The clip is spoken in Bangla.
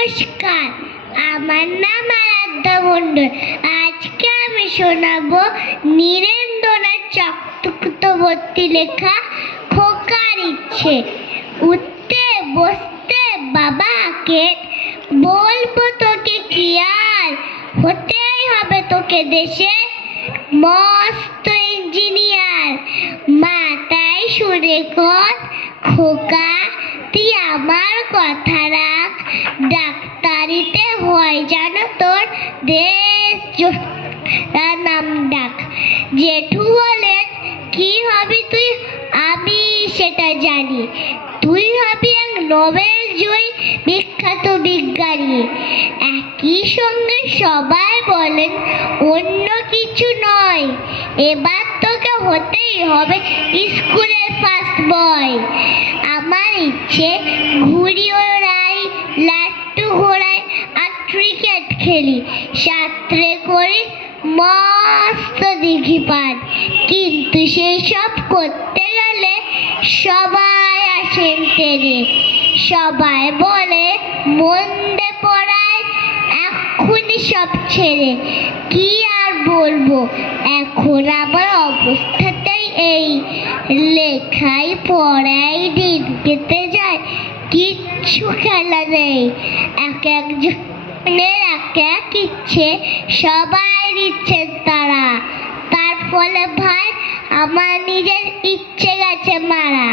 নমস্কার, আমার নাম আরাধ্যা মণ্ডল। আজকে আমি শোনাবো নীরেন্দ্রনাথ চক্রবর্তী লেখা খোকার ইচ্ছে। উঠতে বসতে বাবাকে বলবো তোকে কি আর হতেই হবে তোকে দেশে মস্ত ইঞ্জিনিয়ার। মাথায় সুরে কর খোকা তুই আমার কথা রাখ, ডাক্তারিতে হয় জানো তোর দেশ নাম ডাক। জেঠু বলেন কি হবি তুই, আমি সেটা জানি, তুই হবি এক নোবেল জয়ী বিখ্যাত বিজ্ঞানী। একই সঙ্গে সবাই বলেন অন্য কিছু নয়, এবার তোকে হতেই হবে স্কুলের ফার্স্ট বয়। আমার ইচ্ছে ঘুড়ি ওড়াই, লাট্টু ঘোড়াই আর ক্রিকেট খেলি, সাঁতরে করি মস্ত দিঘি পার। কিন্তু সেই সব করতে গেলে সবাই আসেন তেরে, সবাই বলে মন্দে পড়ায় এক্ষুনি সব ছেড়ে। কি আর বলবো, এখন আমার অবস্থাটাই এই, লেখাই পড়াই দিন কেটে যায়, কিচ্ছু খেলা নেই। এক একজনের এক এক ইচ্ছে, সবাই দিচ্ছেন তারা, তার ফলে ভাই আমার নিজের ইচ্ছে গেছে মারা।